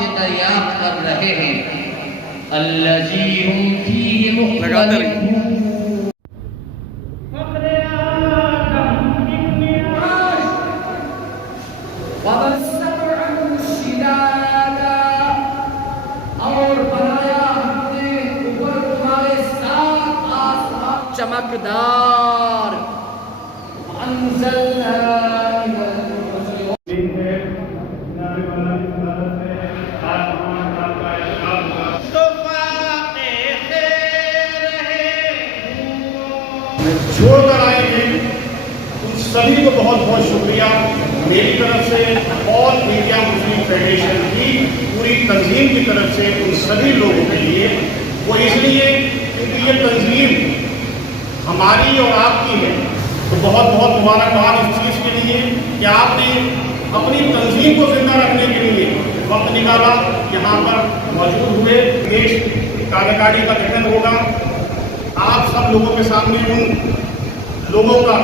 से दरियाफ्त कर रहे हैं। अल्लज़ी हुम फीहि मुख्तलिफून। चमकदार छोड़कर आए हैं उन सभी को बहुत बहुत शुक्रिया मेरी तरफ से और मीडिया मुस्लिम फेडरेशन की पूरी तंजीम की तरफ से उन सभी लोगों के लिए। वो इसलिए क्योंकि ये तंजीम हमारी और आपकी है, तो बहुत बहुत मुबारकबाद इस चीज़ के लिए कि आपने अपनी तंजीम को जिंदा रखने के लिए वक्त निकाला, यहाँ पर मौजूद हुए। देश कार्यकारी का गठन होगा, आप सब लोगों के सामने उन लोगों का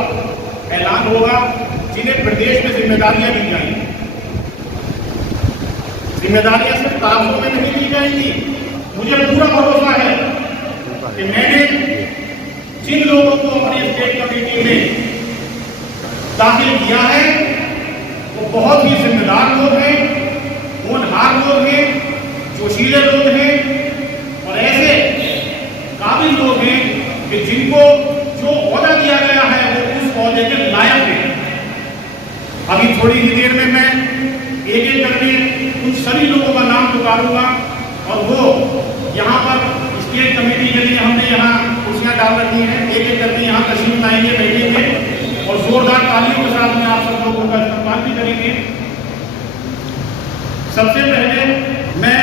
ऐलान होगा जिन्हें प्रदेश में जिम्मेदारियां दी जाएंगी। जिम्मेदारियां सिर्फ कागजों में नहीं दी जाएंगी। मुझे पूरा भरोसा है कि मैंने जिन लोगों को अपनी स्टेट कमेटी में दाखिल किया है वो बहुत ही जिम्मेदार लोग हैं, होनहार लोग हैं, जोशीले लोग हैं और ऐसे काबिल लोग हैं कि जिनको जो ओहदा दिया गया है वो उस ओहदे के लायक हैं। अभी थोड़ी ही देर में मैं एक एक करके उन सभी लोगों का नाम पुकारूंगा और वो यहाँ पर स्टेट कमेटी के लिए हमने यहाँ कुर्सियाँ डाल रखी हैं। एक एक करके यहाँ तशरीफ लाएंगे, बैठेंगे और जोरदार तालियों के साथ में आप सब लोगों का इस्तेमाल भी करेंगे। सबसे पहले मैं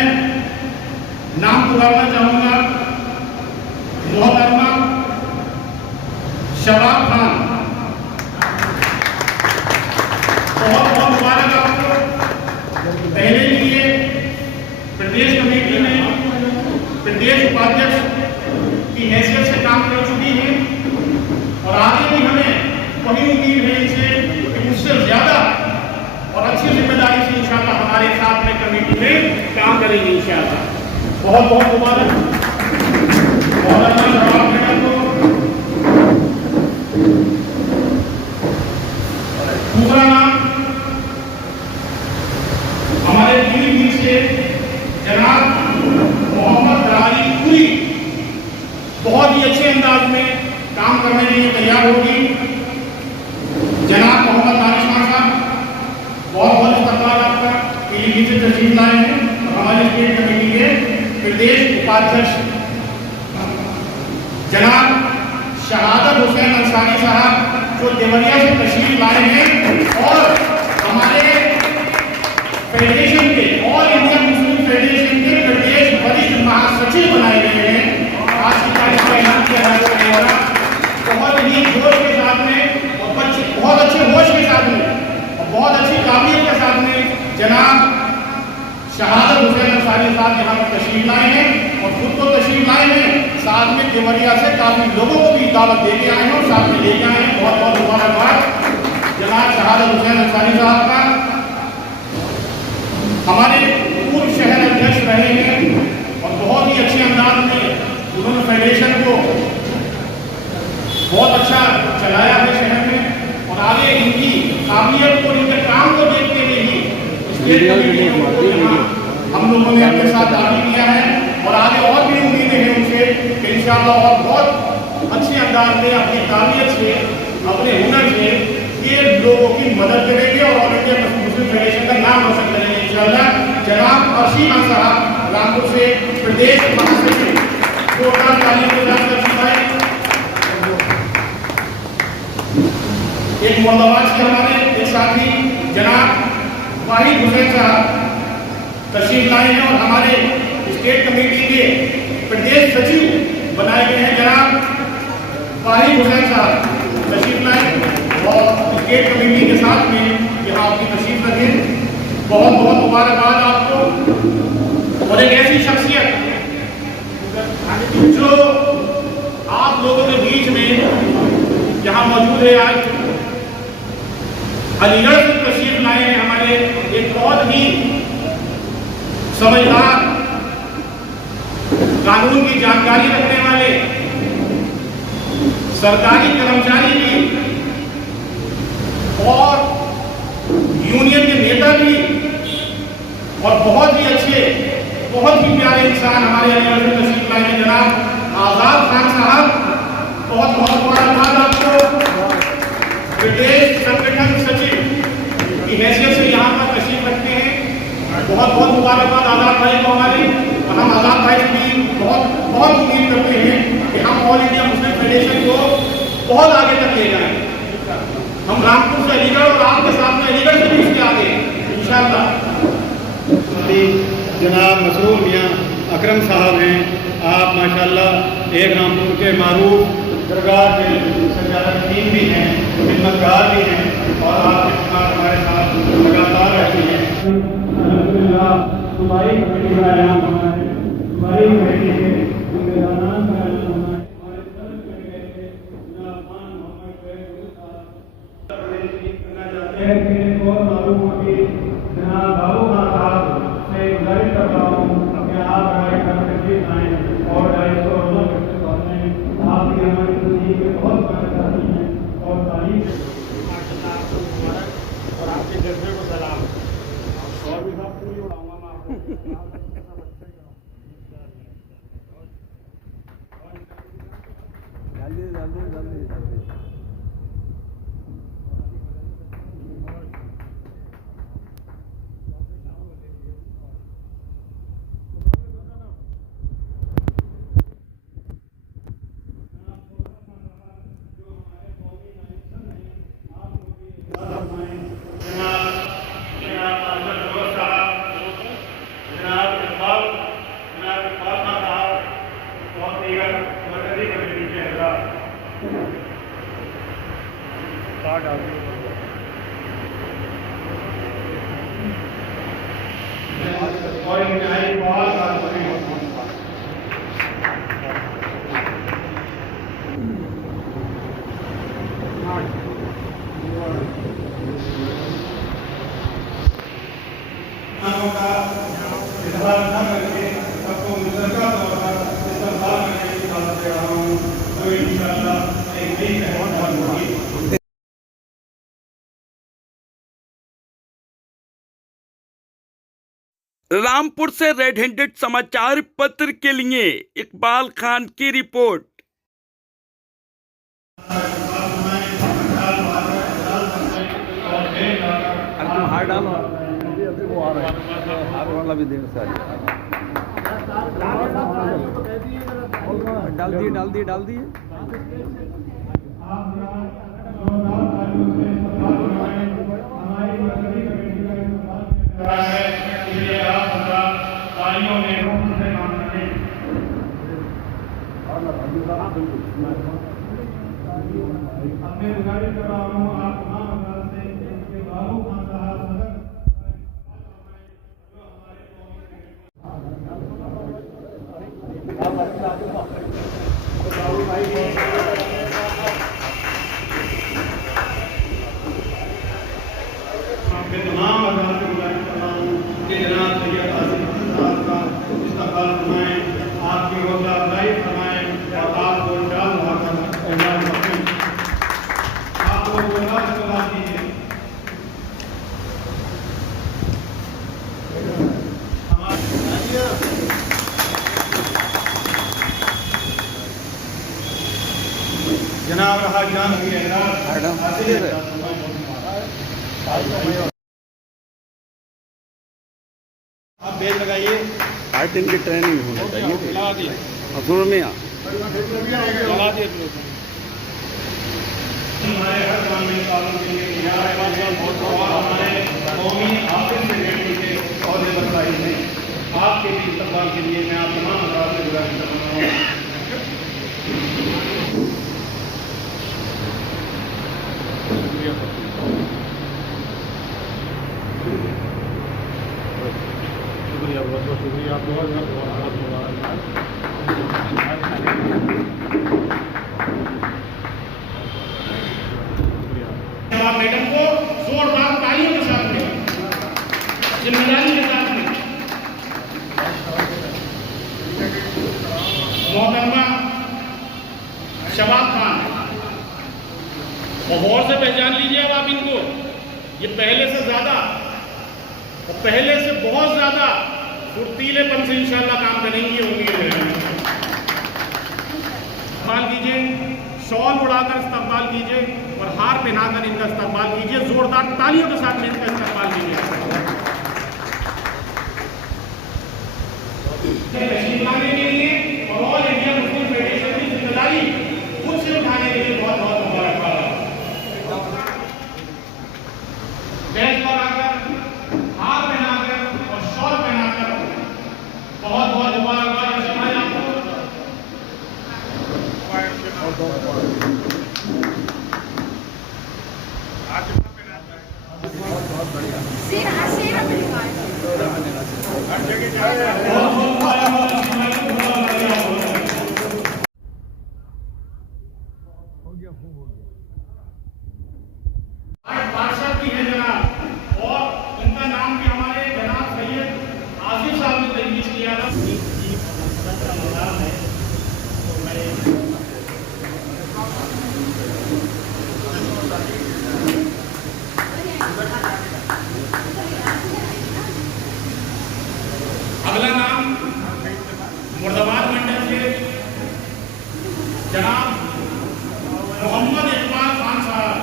नाम पुकारना चाहूँगा मोहतरमा शबाब खान। बहुत बहुत मुबारक आपको। पहले लिए प्रदेश कमेटी में प्रदेश उपाध्यक्ष की हैसियत से काम कर चुकी है और आगे भी हमें वही उम्मीद है इनसे कि मुझसे ज्यादा और अच्छी जिम्मेदारी से इंशाअल्लाह हमारे साथ में कमेटी में काम करेंगे इंशाअल्लाह। बहुत बहुत मुबारक। दूसरा नाम हमारे पीलीभीत से जनाब मोहम्मद रानी पुरी बहुत ही अच्छे अंदाज में काम करने के लिए तैयार होगी। जनाब मोहम्मद दानिश खान साहब, बहुत बहुत इस्तकबाल आपका। पीलीभीत से तशरीफ लाए हैं और हमारे स्टेट कमेटी के प्रदेश उपाध्यक्ष जनाब शहादत हुसैन अंसारी साहब जो देवरिया से तशरीफ लाए हैं और हमारे फेडरेशन के ऑल इंडिया मुस्लिम फेडरेशन के प्रदेश वरिष्ठ महासचिव बनाए गए हैं। आज की तारीख में ऐलान किया जाएगा। बहुत ही जोश के साथ में और बहुत अच्छे होश के साथ में और बहुत अच्छी काबिलियत के साथ में जनाब शहादत हुसैन अंसारी साहब यहाँ पर तशरीफ लाए हैं और खुद को तशरीफ लाए हैं, साथ में देवरिया से काफी लोगों को भी दावत देके आए हैं और साथ में लेके आए हैं। बहुत बहुत मुबारकबाद जनाब शहादत हुसैन अंसारी साहब का। हमारे पूर्व शहर अध्यक्ष रहे हैं और बहुत ही अच्छे अंदाज में उन्होंने फेडरेशन को बहुत अच्छा चलाया है शहर में और आगे इनकी काबिलियत को, इनके काम को देखते हुए ही स्टेट कमेटी को यहाँ हम लोगों ने अपने साथ दाखिल किया है और आगे और भी उम्मीदें हैं उनसे कि इंशाअल्लाह और बहुत अच्छे अंदाज में अपनी काबिलियत से, अपने हुनर से ये लोगों की मदद करेंगे और ऑल इंडिया मुस्लिम फेडरेशन का नाम रोशन करेंगे इंशाअल्लाह। जनाब अर्शी खान साहब रामपुर से प्रदेश महासचिव, जोरदार तालियों के साथ तशरीफ लाए। एक मुर्दाबाद से हमारे एक साथी जनाब वाहिद हुसैन साहब तशरीफ लाए हैं और हमारे स्टेट कमेटी के प्रदेश सचिव बनाए गए हैं जनाब वाहिद हुसैन साहब तशरीफ लाए और स्टेट कमेटी के साथ में यहाँ आपकी तशरीफ रखें। बहुत बहुत मुबारकबाद आपको। और एक ऐसी शख्सियत जो आप लोगों के बीच में यहाँ मौजूद है, आज अलीगढ़ से तशरीफ लाए हैं हमारे एक बहुत ही समझदार, कानून की जानकारी रखने वाले सरकारी कर्मचारी भी और यूनियन के नेता भी और बहुत ही अच्छे, बहुत ही प्यारे इंसान हमारे अलीगढ़ में तशरीफ लाए हैं जनाब आजाद खान साहब। बहुत बहुत मुबारकबाद आपको। प्रदेश संगठन सचिव की हैसियत से यहाँ पर तशरीफ रखते हैं। बहुत बहुत मुबारकबाद आजाद भाई को हमारी। और हम आजाद भाई से भी बहुत बहुत उम्मीद करते हैं कि हम ऑल इंडिया मुस्लिम फेडरेशन को बहुत आगे तक ले जाएं। हम रामपुर से अलीगढ़ और आपके साथ में अलीगढ़ से भी इसके आगे इंशाअल्लाह। जनाब मसरूर मियाँ अकरम साहब हैं, आप माशाल्लाह एक रामपुर के मारूफ दरगाह के सजादीन भी हैं, खिदमतगार भी हैं और आपके साथ हमारे साथ लगातार रहती हैं। अल्हम्दुलिल्लाह सूबाई कमेटी का ऐलान होना है, सूबाई कमेटी के जिम्मेदारान का ऐलान होना है। हमारे सदर में गए थे जनाब खान मोहम्मद शहर साहब करना चाहते हैं कि एक और मारूफ होगी जनाब बाबू खान साहब से गुजारिश कर रहा हूँ कि आप हमारे घर तशरीफ आएँ और 250 आपकी हमारी जिंदगी में बहुत मदद करती हैं और तारीफ और आपके जज्बे को सलाम और भी सब पूरी उड़ाऊंगा मैं आपको। और इंतहाई बहुत इजहार न करके सबको मुतलका तौर पर इस्तेमाल करने की बात दे रहा हूँ, तो इंशाअल्लाह एक नई पहचान होगी। रामपुर से रेड हैंडेड समाचार पत्र के लिए इकबाल खान की रिपोर्ट। तुम हार डालो, अभी वो आ रहा है, हार वाला भी देंगे सारी। डाल दिए अपने गुजारिश कर रहा हूँ आप तमाम अदालत से कि बाबू खान साहब आपके तमाम अदालत से गुजारिश कर रहा हूँ कि जनाब सैयद आसिफ साहब का इस्तेमाल फरमाएं, आपकी हौसला अफजाई फरमाएं और आपको इंशाअल्लाह एजाज बख्शें। आपको गुजारिश सलाह दीजिए। जनाब रहा जान की आप बेल लगाइए। 8 दिन की ट्रेनिंग होना चाहिए मसूर में। हमारे हर काम में कानून के लिए तैयार है और हमारे कौमी ऑफिस सेक्रेटरी के अहदे पर साहिब हैं। आपके भी इस्तेमाल के लिए मैं आप तमाम अफराद से गुजारिश कर रहा हूँ। शुक्रिया, बहुत बहुत शुक्रिया। बहुत मैडम को जोरदार तालियों के साथ में जिम्मेदारी के साथ में शबाब खान है। और गौर से पहचान लीजिए अब आप इनको, ये पहले से ज्यादा और पहले से बहुत ज्यादा फुर्तीलेपन से इंशाल्लाह काम करेंगी, उम्मीद है। इस्तेमाल कीजिए, शॉल उड़ाकर इस्तेमाल कीजिए और हार पहनाकर इनका इस्तेमाल कीजिए, जोरदार तालियों के साथ में इनका इस्तेमाल कीजिए। तशरीफ लाने के लिए और ऑल इंडिया मुस्लिम फेडरेशन की जिम्मेदारी खुद से उठाने के लिए बहुत बहुत मुबारकबाद। बैच लगाकर, हार पहनाकर और शॉल पहनाकर बहुत बहुत मुबारकबाद भाई आपको। बादशाह भी है जनाब, और इनका नाम भी हमारे जनाब सैयद आसिफ साहब ने तजवीज़ किया था। अगला नाम मुर्दाबाद मंडल से जनाब मोहम्मद इकबाल खान साहब।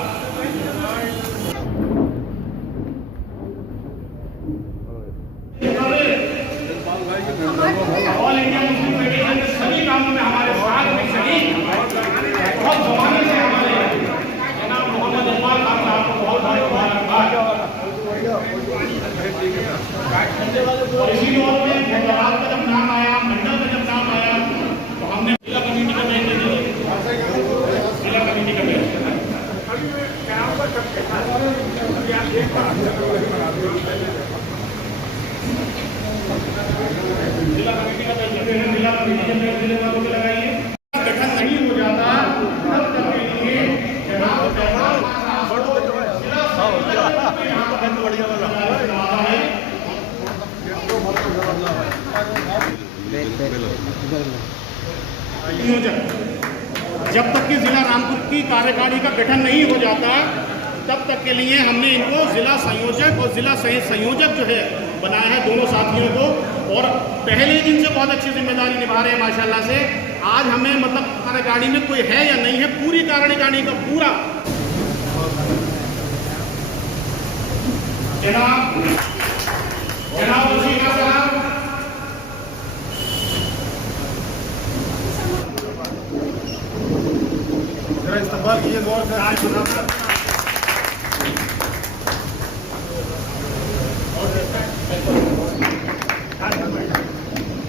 ऑल इंडिया मुस्लिम फेडरेशन के सभी कामों में हमारे साथ में शरीक, बहुत जमाने से हमारे जनाब मोहम्मद इकबाल खान साहब को बहुत बहुत मुबारकबाद। और इसी दौर में मुर्दाबाद का जब नाम आया, मंडल का जब नाम आया, तो हमने जिला कमेटी का बैच दे दिया। जिला कमेटी का बैच जिला कमेटी का बैच देते हैं। जिला कमेटी के बैच जिले वालों को लगाइए। गठन नहीं हो जाता तब तक के लिए जनाब जब तक कि जिला रामपुर की कार्यकारिणी का गठन नहीं हो जाता तब तक के लिए हमने इनको जिला संयोजक और जिला संयोजक जो है बनाया है, दोनों साथियों को। और पहले इनसे बहुत अच्छी जिम्मेदारी निभा रहे हैं माशाल्लाह से। आज हमें मतलब कार्यकारिणी में कोई है या नहीं है, पूरी कार्यकारिणी का पूरा जनाब वसीला साहब, जरा इस्तेमाल कीजिए गौर से।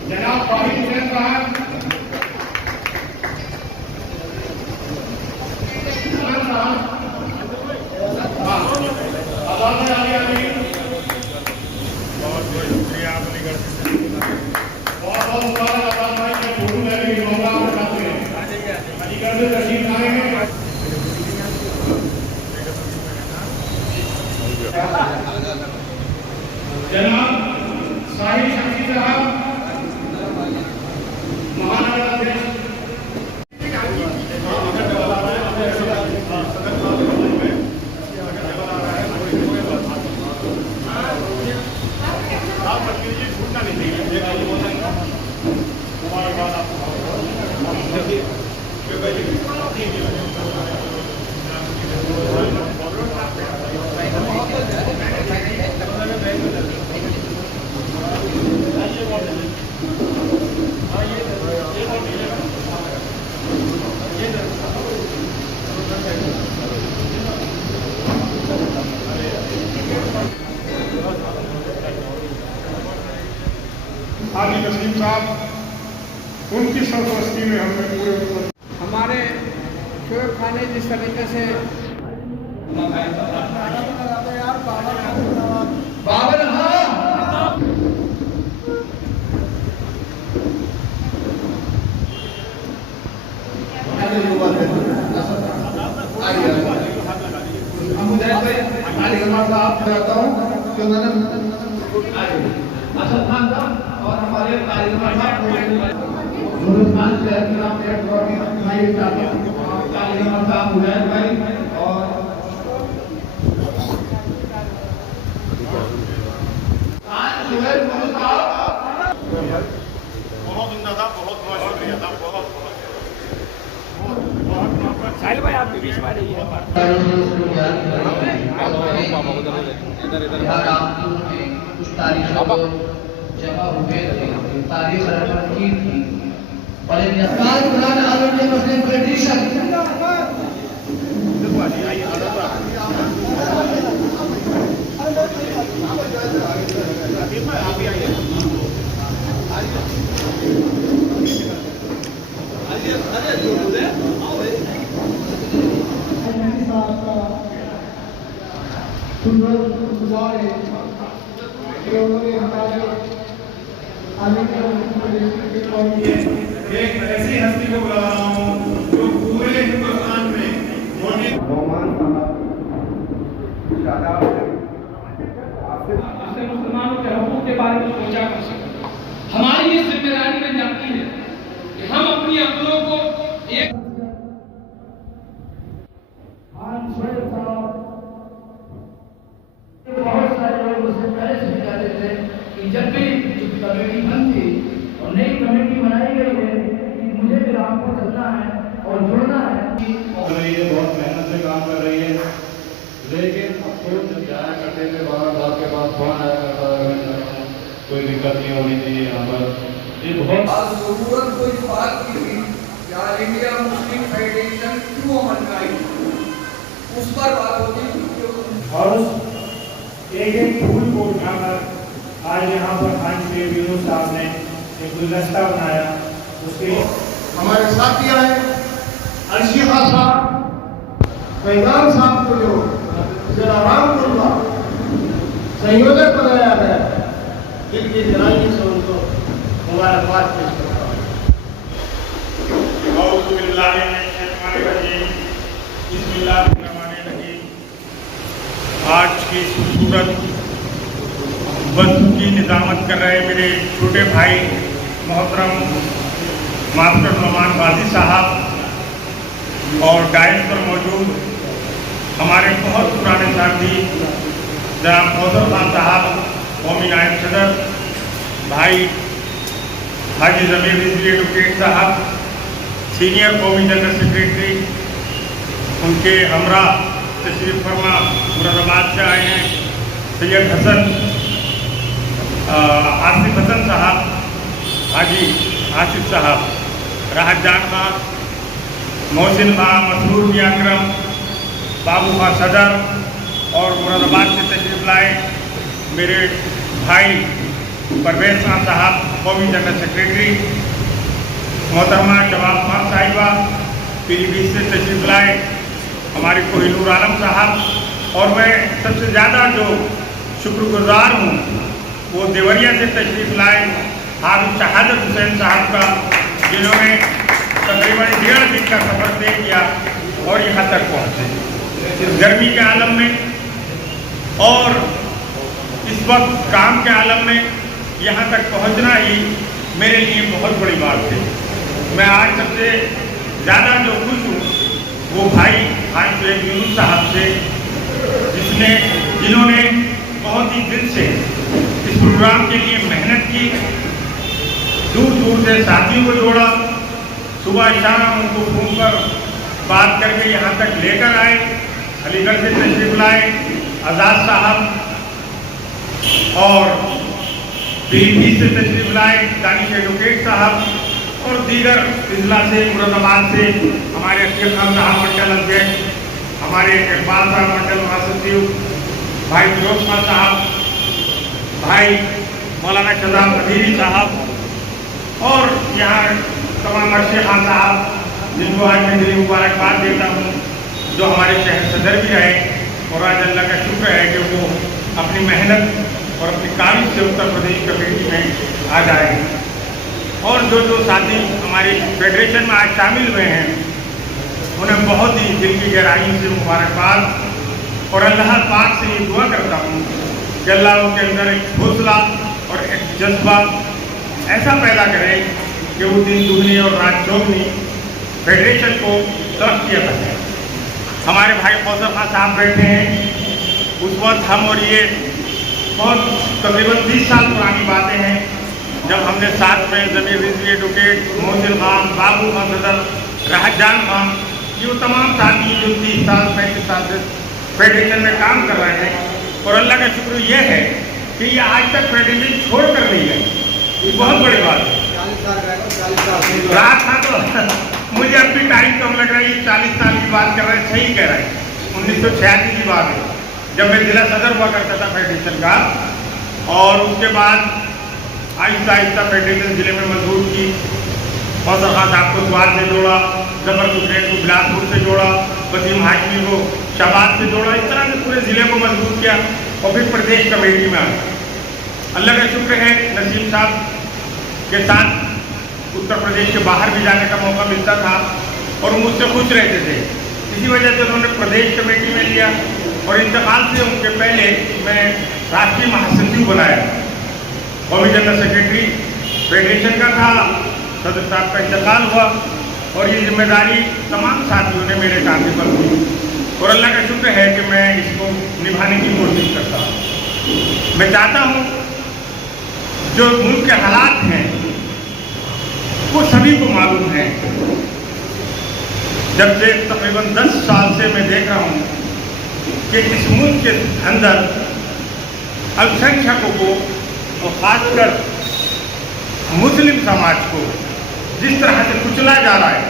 जनाब फाहिद हुसैन साहब, आवाज में आगे आ गई। बहुत बहुत शुक्रिया आप अलीगढ़ से। बहुत बहुत मुबारक आबाद भाई के फोटो में भी मामला आपके साथ में अलीगढ़ से तशरीफ लाए हैं। जनाब साहिब शक्ति साहब, महानगर अध्यक्ष। छूटना नहीं चाहिए। मुबारकबाद आपको। हाजी नसीम साहब, उनकी सरपरस्ती में हमने पूरे हमारे शोएब खान ने जिस तरीके से बाबर हाँ असद खान साहब और हमारे कार्यक्रम साहब तालिबान साहब उजैर भाई और आज जो है बहुत उम्दा था, बहुत बहुत शुक्रिया था, बहुत साहिल भाई आप भी बीच में रही है यहाँ रामपुर में कुछ तारीखों को जमा हुए थे, तारीख रखा की थी और एक Nepal Quran all India Muslim federation एक ऐसी हस्ती को बुला रहा हूँ जो पूरे हिंदुस्तान में जिससे मुसलमानों के हकूक के बारे में सोचा कर सके। हमारी ये जिम्मेदारी बन जाती है कि हम अपनी अक्लों को एक बहुत सारे लोग उससे पहले से कहते थे कि जब भी कमेटी बनती और नई कमेटी बनाई गई है कि मुझे भी रामपुर चलना है और जुड़ना है। बहुत मेहनत से काम कर रही है, लेकिन अफसोस जब जाया करते थे बार के पास फोन आया करता था, कोई दिक्कत नहीं होनी चाहिए यहाँ पर। ये बहुत आज जरूरत को इस बात की थी कि आज इंडिया मुस्लिम फेडरेशन क्यों अमल में आई, उस पर बात होगी। और एक फूल को उठाकर आज यहाँ पर खान शेख यूनुस साहब ने एक गुलदस्ता बनाया। उसके हमारे साथ दिया है अर्शिया साहब, पैगाम साहब को जो जरा रामपुर का संयोजक बनाया गया, जिनकी जराई से उनको मुबारकबाद पेश करता हूँ। आज की खूबसूरत बंद की निजामत कर रहे मेरे छोटे भाई मोहतरम मास्टर नौमान गाजी साहब और डाइस पर मौजूद हमारे बहुत पुराने साथी जनाब कौसर खान साहब, कौमी नायब सदर भाई हाजी जमीर रिजवी एडवोकेट साहब, सीनियर कौमी जनरल सेक्रेटरी, उनके हमरा तशरीफ फरमा मुरादाबाद से आए हैं सैयद हसन आसिफ हसन साहब, हाजी आसिफ साहब, राहत जान खां, मोहसिन खां, मसरूर मियां अकरम, बाबू खां सदर और मुरादाबाद से तशरीफ लाए मेरे भाई परवेज खान साहब, कौमी जनरल सेक्रेटरी, मोहतरमा जवाब खान साहिबा पीलीभीत से तशरीफ लाए हमारे कोहिनूर आलम साहब। और मैं सबसे ज़्यादा जो शुक्रगुजार हूँ वो देवरिया से तशरीफ लाए हाफिज शहादत हुसैन साहब का, जिन्होंने तकरीबन 1.5 दिन का सफ़र तय किया और यहाँ तक पहुँचे इस गर्मी के आलम में और इस वक्त काम के आलम में। यहाँ तक पहुँचना ही मेरे लिए बहुत बड़ी बात है। मैं आज सबसे ज़्यादा जो खुश हूँ वो भाई खान शेख यूनुस साहब से, जिन्होंने बहुत ही दिल से इस प्रोग्राम के लिए मेहनत की, दूर दूर से साथियों को जोड़ा, सुबह शाम उनको फ़ोन पर बात करके यहाँ तक लेकर आए, अलीगढ़ से तशरीफ लाए आज़ाद साहब और पीलीभीत से तशरीफ लाए दानिश एडवोकेट साहब और दीगर अजला से मुरादाबाद से हमारे अकील खान साहब मंडल अध्यक्ष, हमारे इकबाल साहब मंडल महासचिव, भाई फिरोज खान साहब, भाई मौलाना शहजाद अधीरी साहब और यहाँ तमाम अर्शे खान साहब, जिनको आज मैं दिली मुबारकबाद देता हूँ, जो हमारे शहर सदर भी रहे और आज अल्लाह का शुक्र है कि वो अपनी मेहनत और अपनी काबिज से उत्तर प्रदेश कमेटी में आ जाए। और जो साथी हमारी फेडरेशन में आज शामिल हुए हैं उन्हें बहुत ही दिल की गहराई से मुबारकबाद और अल्लाह पाक से ये दुआ करता हूँ कि अल्लाह उनके अंदर एक हौसला और एक जज्बा ऐसा पैदा करे कि वो दिन दुगनी और रात चौगनी फेडरेशन को तरक्की शख्सियत है। हमारे भाई कौसर खान साहब बैठे हैं, उस वक्त हम और ये बहुत तकरीबन 20 साल पुरानी बातें हैं जब हमने साथ में ज़मीर रिजवी एडवोकेट, मोहसिन खान, बाबू खान सदर, राहत जान खान, ये वो तमाम साथी जो 30 साल 35 साल से फेडरेशन में काम कर रहे हैं। और अल्लाह का शुक्र ये है कि ये आज तक फेडरेशन छोड़ कर नहीं गए, ये बहुत बड़ी बात है। 40 साल रात था तो मुझे अब भी टाइम कम लग रहा है, ये 40 साल की बात कर रहे हैं, सही कह रहे हैं। 1986 की बात है जब मैं जिला सदर हुआ करता था फेडरेशन का, और उसके बाद आहिस्ता आहिस्ता फेडरेशन जिले में मजबूत की। कौसर खान साहब को स्वाद से जोड़ा, जफर हुसैन को बिलासपुर से जोड़ा, वसीम हाशमी को शाबाद से जोड़ा, इस तरह से पूरे ज़िले को मजबूत किया और फिर प्रदेश कमेटी में आया। अल्लाह का शुक्र है नसीम साहब के साथ उत्तर प्रदेश के बाहर भी जाने का मौका मिलता था और मुझसे खुश रहते थे। इसी वजह से उन्होंने प्रदेश कमेटी में लिया और इंतकाल से उनके पहले मैं राष्ट्रीय महासचिव बनाया। कौमी जनरल सेक्रेटरी फेडरेशन का था, सदर साहब का इंतकाल हुआ और ये जिम्मेदारी तमाम साथियों ने मेरे कांधे पर दी और अल्लाह का शुक्र है कि मैं इसको निभाने की कोशिश करता हूँ। मैं चाहता हूँ जो मुल्क के हालात हैं वो सभी को मालूम है। जब से तकरीबन 10 साल से मैं देख रहा हूँ कि इस मुल्क के अंदर अल्पसंख्यकों को और खासकर मुस्लिम समाज को जिस तरह से कुचला जा रहा है,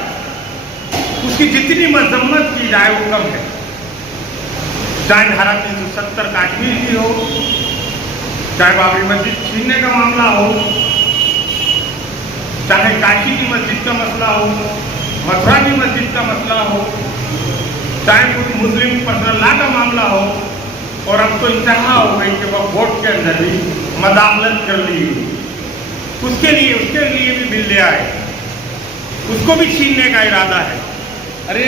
उसकी जितनी मजम्मत की जाए वो कम है। चाहे धारा 370 कश्मीर की हो, चाहे बाबरी मस्जिद छीनने का मामला हो, चाहे काशी की मस्जिद का मसला हो, मथुरा की मस्जिद का मसला हो, चाहे कुछ मुस्लिम पर्सनल लॉ का मामला हो, और अब तो इंतहा हो गई कि वह वोट के अंदर भी मदाखलत कर ली, उसके लिए भी बिल ले आए, उसको भी छीनने का इरादा है। अरे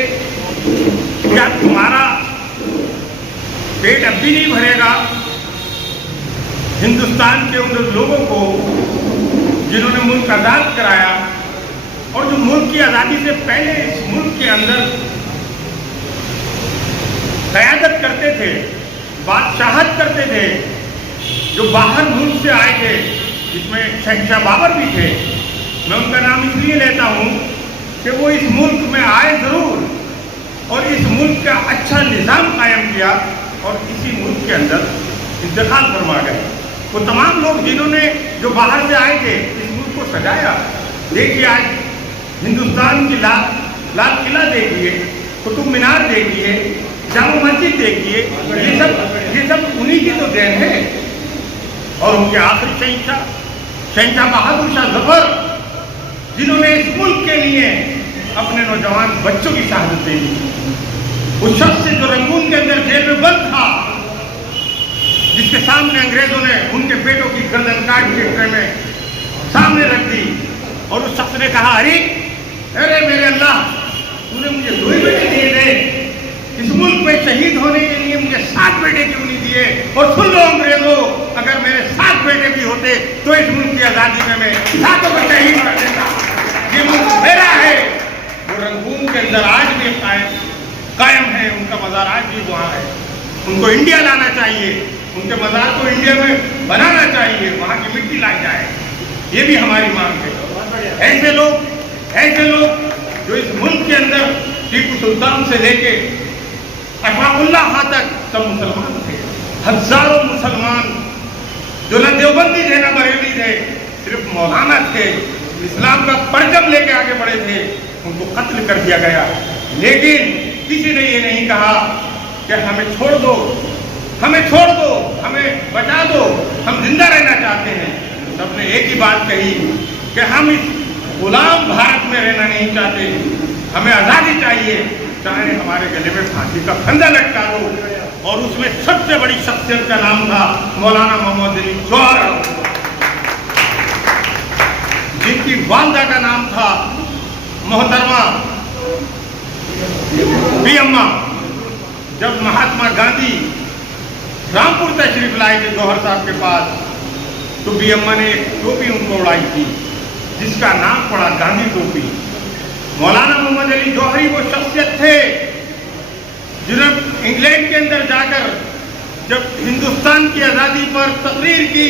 क्या तुम्हारा पेट अब भी नहीं भरेगा हिंदुस्तान के उन लोगों को जिन्होंने मुल्क आज़ाद कराया और जो मुल्क की आज़ादी से पहले इस मुल्क के अंदर क़यादत करते थे, बादशाहत करते थे, जो बाहर मुल्क से आए थे, जिसमें शहंशाह बाबर भी थे। मैं उनका नाम इसलिए लेता हूँ कि वो इस मुल्क में आए ज़रूर और इस मुल्क का अच्छा निज़ाम कायम किया और इसी मुल्क के अंदर इंतकाल फरमा गए। वो तमाम लोग जिन्होंने जो बाहर से आए थे इस मुल्क को सजाया। देखिए आज हिंदुस्तान की लाल किला देखिए, कुतुब मीनार देखिए, जामा मस्जिद देखिए, ये सब उन्हीं की तो देन है। और उनके आखिरी शहंशाह बहादुर शाह जफर, जिन्होंने इस मुल्क के लिए अपने नौजवान बच्चों की शहादत दे दी। उस शख्स से जो रंगून के अंदर जेल में बंद था, जिसके सामने अंग्रेजों ने उनके बेटों की गर्दन काट के ट्रे में सामने रख दी और उस शख्स ने कहा, अरे मेरे अल्लाह, तूने मुझे 2 ही बेटे दिए थे, इस मुल्क में शहीद होने के लिए मुझे 7 बेटे क्यों नहीं दिए? और सुन लो अंग्रेजों, अगर मेरे 7 बेटे भी होते तो इस मुल्क की आज़ादी में मैं 7 को शहीद कर देता। ये मुल्क मेरा है। वो रंगून के अंदर आज भी कायम है, उनका मज़ार आज भी वहाँ है। उनको इंडिया लाना चाहिए, उनके मज़ार को इंडिया में बनाना चाहिए, वहाँ की मिट्टी लाई जाए, ये भी हमारी मांग है। ऐसे लोग जो इस मुल्क के अंदर टीपू सुल्तान से लेके अशफाकुल्लाह खां तक सब मुसलमान थे। हजारों मुसलमान जो न देवबंदी थे न बरेली थे, सिर्फ मौलाना थे, इस्लाम का परचम लेके आगे बढ़े थे, उनको कत्ल कर दिया गया। लेकिन किसी ने ये नहीं कहा कि हमें छोड़ दो, हमें बचा दो, हम जिंदा रहना चाहते हैं। सबने एक ही बात कही कि हम इस गुलाम भारत में रहना नहीं चाहते, हमें आज़ादी चाहिए, चाहे हमारे गले में फांसी का फंदा लटका दो। और उसमें सबसे बड़ी शख्सियत का नाम था मौलाना मोहम्मद अली जौहर, जिनकी वालदा का नाम था मोहतरमा बी अम्मा। जब महात्मा गांधी रामपुर तशरीफ लाए थे जौहर साहब के पास, तो बी अम्मा ने एक टोपी उनको उड़ाई थी जिसका नाम पड़ा गांधी टोपी। मौलाना मोहम्मद अली जौहरी वो शख्सियत थे जुनैद के अंदर जाकर जब हिंदुस्तान की आज़ादी पर तकरीर की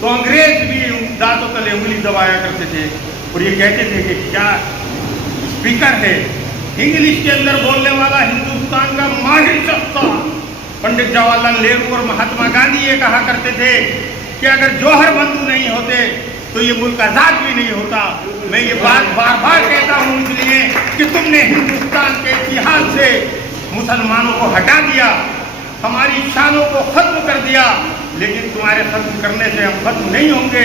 तो अंग्रेज भी दांतों तले उंगली दबाया करते थे और ये कहते थे कि क्या स्पीकर है। इंग्लिश के अंदर बोलने वाला हिंदुस्तान का माहिर शख्स था। पंडित जवाहरलाल नेहरू और महात्मा गांधी ये कहा करते थे कि अगर जौहर बंधु नहीं होते तो ये मुल्क आजाद भी नहीं होता। मैं ये बात बार बार कहता हूँ इसलिए कि तुमने हिंदुस्तान के इतिहास से मुसलमानों को हटा दिया, हमारी शानों को खत्म कर दिया, लेकिन तुम्हारे खत्म करने से हम खत्म नहीं होंगे।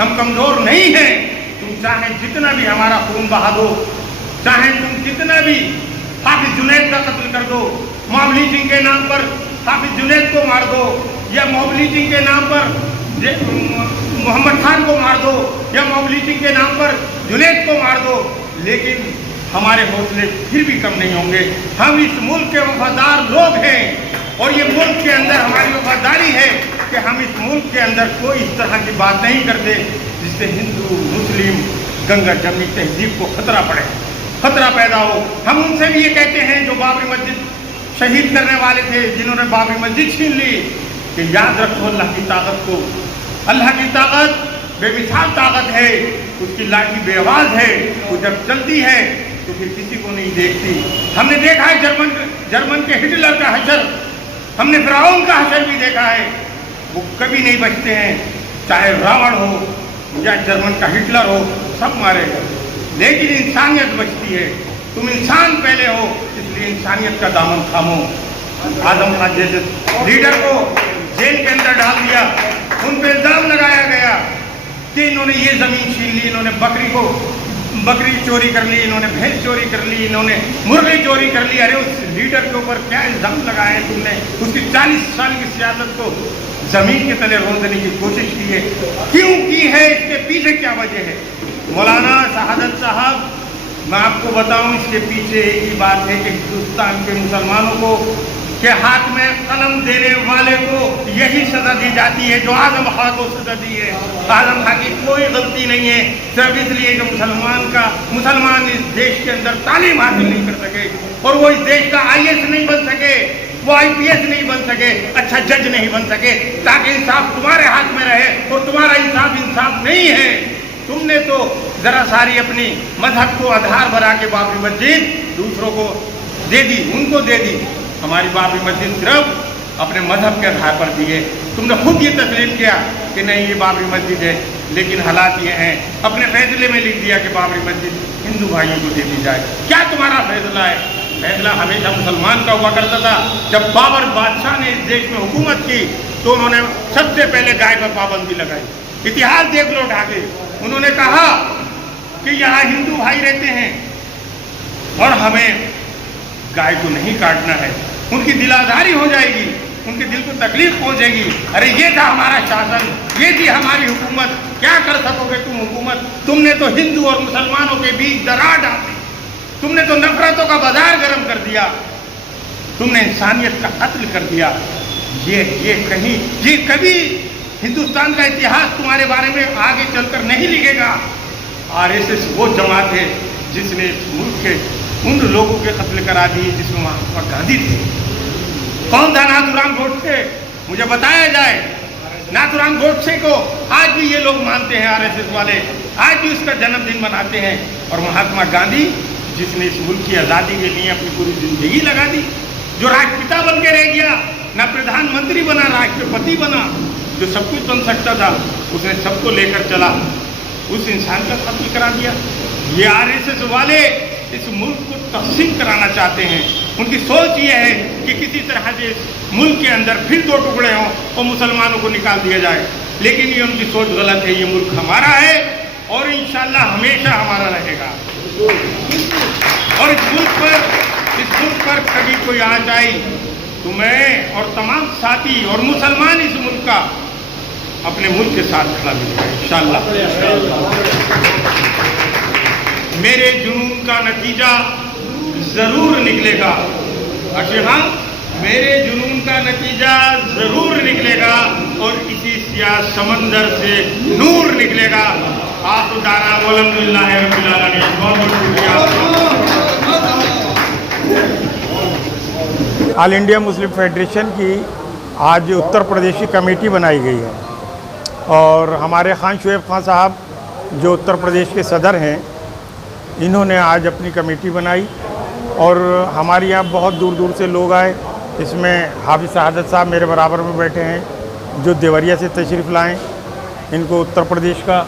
हम कमजोर नहीं हैं। तुम चाहे जितना भी हमारा खून बहा दो, चाहे तुम जितना भी हाफिज जुनैद का कत्ल कर दो, मॉब लिंचिंग के नाम पर हाफिज जुनैद को मार दो, या मॉब लिंचिंग के नाम पर मोहम्मद खान को मार दो, या मॉब लिंचिंग के नाम पर जुनैद को मार दो, लेकिन हमारे हौसले फिर भी कम नहीं होंगे। हम इस मुल्क के वफादार लोग हैं और ये मुल्क के अंदर हमारी वफादारी है कि हम इस मुल्क के अंदर कोई इस तरह की बात नहीं करते जिससे हिंदू मुस्लिम गंगा जमनी तहजीब को खतरा पड़े, खतरा पैदा हो। हम उनसे भी ये कहते हैं जो बाबरी मस्जिद शहीद करने वाले थे, जिन्होंने बाबरी मस्जिद छीन ली, कि याद रखो अल्लाह की ताकत को। अल्लाह की ताकत बेमिसाल ताकत है, उसकी लाठी बेआवाज है, वो जब चलती है तो फिर किसी को नहीं देखती। हमने देखा है जर्मन के हिटलर का हशर, हमने फिरौन का हशर भी देखा है, वो कभी नहीं बचते हैं। चाहे रावण हो या जर्मन का हिटलर हो, सब मारे गए, लेकिन इंसानियत बचती है। तुम इंसान पहले हो, इसलिए इंसानियत का दामन थामो। आजम खान जैसे लीडर को जेल के अंदर डाल दिया, उन पर इल्जाम लगाया गया कि इन्होंने ये जमीन छीन ली, इन्होंने बकरी चोरी कर ली, इन्होंने भैंस चोरी कर ली, इन्होंने मुर्गी चोरी कर ली। अरे उस लीडर के ऊपर क्या इल्जाम लगाए हैं तुमने? उसकी 40 साल की सियासत को जमीन के तले रोंदने की कोशिश की है। क्यों की है? इसके पीछे क्या वजह है? मौलाना शहादत साहब, मैं आपको बताऊं, इसके पीछे एक ही बात है कि हिंदुस्तान के मुसलमानों को के हाथ में कलम देने वाले को यही सजा दी जाती है जो आजम खां को सजा दी है। आजम खां की कोई गलती नहीं है, सिर्फ इसलिए कि मुसलमान इस देश के अंदर तालीम हासिल नहीं कर सके और वो इस देश का IAS नहीं बन सके, वो IPS नहीं बन सके, अच्छा जज नहीं बन सके, ताकि इंसाफ तुम्हारे हाथ में रहे और तुम्हारा इंसाफ नहीं है। तुमने तो जरा सारी अपनी मजहब को आधार बना के बाबरी मस्जिद दूसरों को दे दी, उनको दे दी। हमारी बाबरी मस्जिद सिर्फ अपने मजहब के आधार पर दी है। तुमने खुद ये तस्लीम किया कि नहीं ये बाबरी मस्जिद है, लेकिन हालात ये हैं, अपने फैसले में लिख दिया कि बाबरी मस्जिद हिंदू भाइयों को दे दी जाए। क्या तुम्हारा फैसला है? फैसला हमेशा मुसलमान का हुआ करता था। जब बाबर बादशाह ने इस देश में हुकूमत की तो उन्होंने सबसे पहले गाय पर पाबंदी लगाई। इतिहास देख लो उठा के। उन्होंने कहा कि यहाँ हिंदू भाई रहते हैं और हमें गाय को नहीं काटना है, उनकी दिलाजारी हो जाएगी, उनके दिल को तकलीफ पहुंचेगी। अरे ये था हमारा शासन, ये थी हमारी हुकूमत। क्या कर सकोगे तुम हुकूमत? तुमने तो हिंदू और मुसलमानों के बीच दरार डाल दी, तुमने तो नफरतों का बाजार गर्म कर दिया, तुमने इंसानियत का कत्ल कर दिया। ये कभी हिंदुस्तान का इतिहास तुम्हारे बारे में आगे चलकर नहीं लिखेगा। RSS वो जमात है जिसने मुल्क के उन लोगों के कत्ल करा दिए जिसमें महात्मा गांधी थे। कौन था नाथूराम गोडसे? मुझे बताया जाए। नाथूराम गोडसे को आज भी ये लोग मानते हैं, RSS वाले आज भी उसका जन्मदिन मनाते हैं। और महात्मा गांधी जिसने इस मुल्क की आज़ादी के लिए अपनी पूरी जिंदगी लगा दी, जो राष्ट्रपिता बन के रह गया, ना प्रधानमंत्री बना, राष्ट्रपति बना, जो सब कुछ बन सकता था, उसने सबको लेकर चला, उस इंसान का कत्ल करा दिया। ये RSS वाले इस मुल्क को तकसीम कराना चाहते हैं। उनकी सोच ये है कि किसी तरह से मुल्क के अंदर फिर दो टुकड़े हों और मुसलमानों को निकाल दिया जाए, लेकिन ये उनकी सोच गलत है। ये मुल्क हमारा है और इंशाअल्लाह हमेशा हमारा रहेगा। और इस मुल्क पर कभी कोई आँच आई तो मैं और तमाम साथी और मुसलमान इस मुल्क का अपने मुल्क के साथ खड़ा मिलेगा इंशाअल्लाह। मेरे जुनून का नतीजा जरूर निकलेगा। अच्छा हाँ, मेरे जुनून का नतीजा जरूर निकलेगा और इसी सियाह समंदर से नूर निकलेगा। आप दारा अल्हम्दुलिल्लाह रब्बिल आलमीन। बहुत बहुत शुक्रिया। ऑल इंडिया मुस्लिम फेडरेशन की आज उत्तर प्रदेश की कमेटी बनाई गई है और हमारे खान शुएब खान साहब जो उत्तर प्रदेश के सदर हैं, इन्होंने आज अपनी कमेटी बनाई और हमारे यहाँ बहुत दूर दूर से लोग आए। इसमें हाफिज़ शहादत साहब मेरे बराबर में बैठे हैं जो देवरिया से तशरीफ़ लाएँ। इनको उत्तर प्रदेश का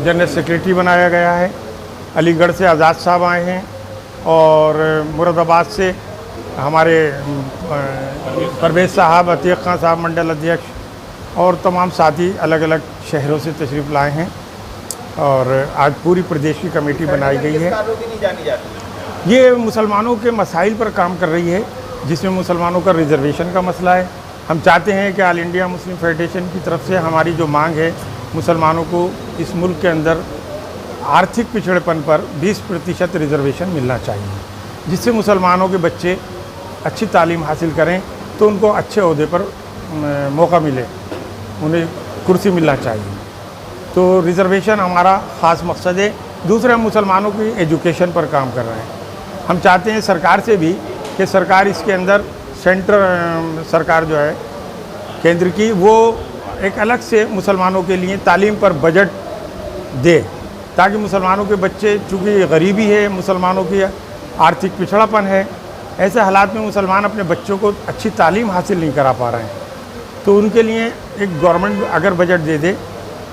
जनरल सेक्रेटरी बनाया गया है। अलीगढ़ से आज़ाद साहब आए हैं और मुरादाबाद से हमारे परवेज़ साहब, अतीक खान साहब मंडल अध्यक्ष और तमाम साथी अलग अलग शहरों से तशरीफ़ लाए हैं और आज पूरी प्रदेश की कमेटी बनाई गई है। ये मुसलमानों के मसाइल पर काम कर रही है, जिसमें मुसलमानों का रिजर्वेशन का मसला है। हम चाहते हैं कि ऑल इंडिया मुस्लिम फेडरेशन की तरफ से हमारी जो मांग है, मुसलमानों को इस मुल्क के अंदर आर्थिक पिछड़ेपन पर 20% रिजर्वेशन मिलना चाहिए, जिससे मुसलमानों के बच्चे अच्छी तालीम हासिल करें तो उनको अच्छे ओहदे पर मौका मिले, उन्हें कुर्सी मिलना चाहिए। तो रिजर्वेशन हमारा ख़ास मकसद है। दूसरे, हम मुसलमानों की एजुकेशन पर काम कर रहे हैं। हम चाहते हैं सरकार से भी कि सरकार इसके अंदर सेंट्रल सरकार जो है केंद्र की, वो एक अलग से मुसलमानों के लिए तालीम पर बजट दे, ताकि मुसलमानों के बच्चे, चूँकि गरीबी है, मुसलमानों की आर्थिक पिछड़ापन है, ऐसे हालात में मुसलमान अपने बच्चों को अच्छी तालीम हासिल नहीं करा पा रहे हैं। तो उनके लिए एक गवर्नमेंट अगर बजट दे दे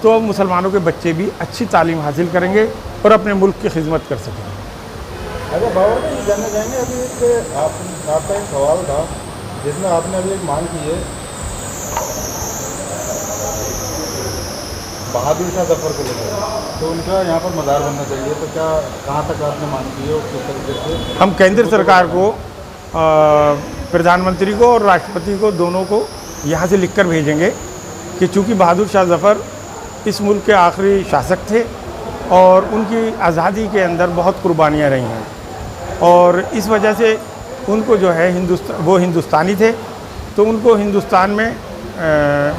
तो मुसलमानों के बच्चे भी अच्छी तालीम हासिल करेंगे और अपने मुल्क की खिदमत कर सकेंगे। अच्छा बाबर भाई, ये जानना चाहेंगे अभी आपका एक सवाल था जिसमें आपने अभी एक मांग की है बहादुर शाह जफर को लेकर, तो उनका यहाँ पर मज़ार बनना चाहिए, तो क्या कहाँ तक आपने मांग की है और किस तरीके से? हम केंद्र सरकार को, प्रधानमंत्री को और राष्ट्रपति को, दोनों को यहाँ से लिखकर भेजेंगे कि चूँकि बहादुर शाह जफर इस मुल्क के आखिरी शासक थे और उनकी आज़ादी के अंदर बहुत कुर्बानियाँ रही हैं और इस वजह से उनको जो है वो हिंदुस्तानी थे, तो उनको हिंदुस्तान में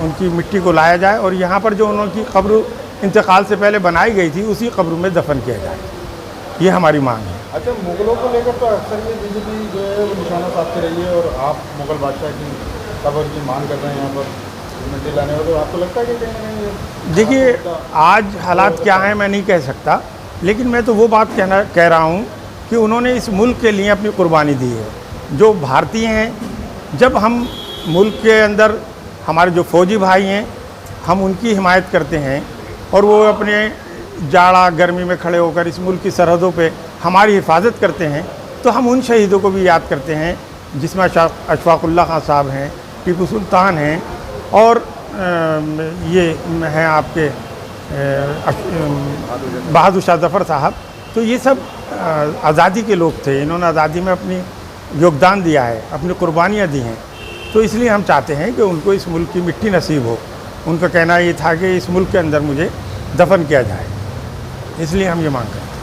उनकी मिट्टी को लाया जाए और यहाँ पर जो उनकी कब्र इंतकाल से पहले बनाई गई थी उसी कब्र में दफन किया जाए। ये हमारी मांग है। अच्छा, मुग़लों को लेकर तो अक्सर ये बीजेपी जो है वो निशाना साधती रही है और आप मुग़ल बादशाह की कब्र की मांग कर रहे हैं यहाँ पर मिट्टी लाने वाले, तो आपको लगता है कि कहीं? देखिए, आज हालात क्या हैं मैं नहीं कह सकता, लेकिन मैं तो वो बात कह रहा हूँ कि उन्होंने इस मुल्क के लिए अपनी कुर्बानी दी है। जो भारतीय हैं, जब हम मुल्क के अंदर हमारे जो फ़ौजी भाई हैं, हम उनकी हिमायत करते हैं और वो अपने जाड़ा गर्मी में खड़े होकर इस मुल्क की सरहदों पे हमारी हिफाजत करते हैं, तो हम उन शहीदों को भी याद करते हैं, जिसमें अशफाकुल्लाह खान साहब हैं, टीपू सुल्तान हैं और ये हैं आपके बहादुर शाह जफर साहब। तो ये सब आज़ादी के लोग थे, इन्होंने आज़ादी में अपनी योगदान दिया है, अपनी कुर्बानियाँ दी हैं। तो इसलिए हम चाहते हैं कि उनको इस मुल्क की मिट्टी नसीब हो। उनका कहना ये था कि इस मुल्क के अंदर मुझे दफन किया जाए, इसलिए हम ये मांग करते हैं।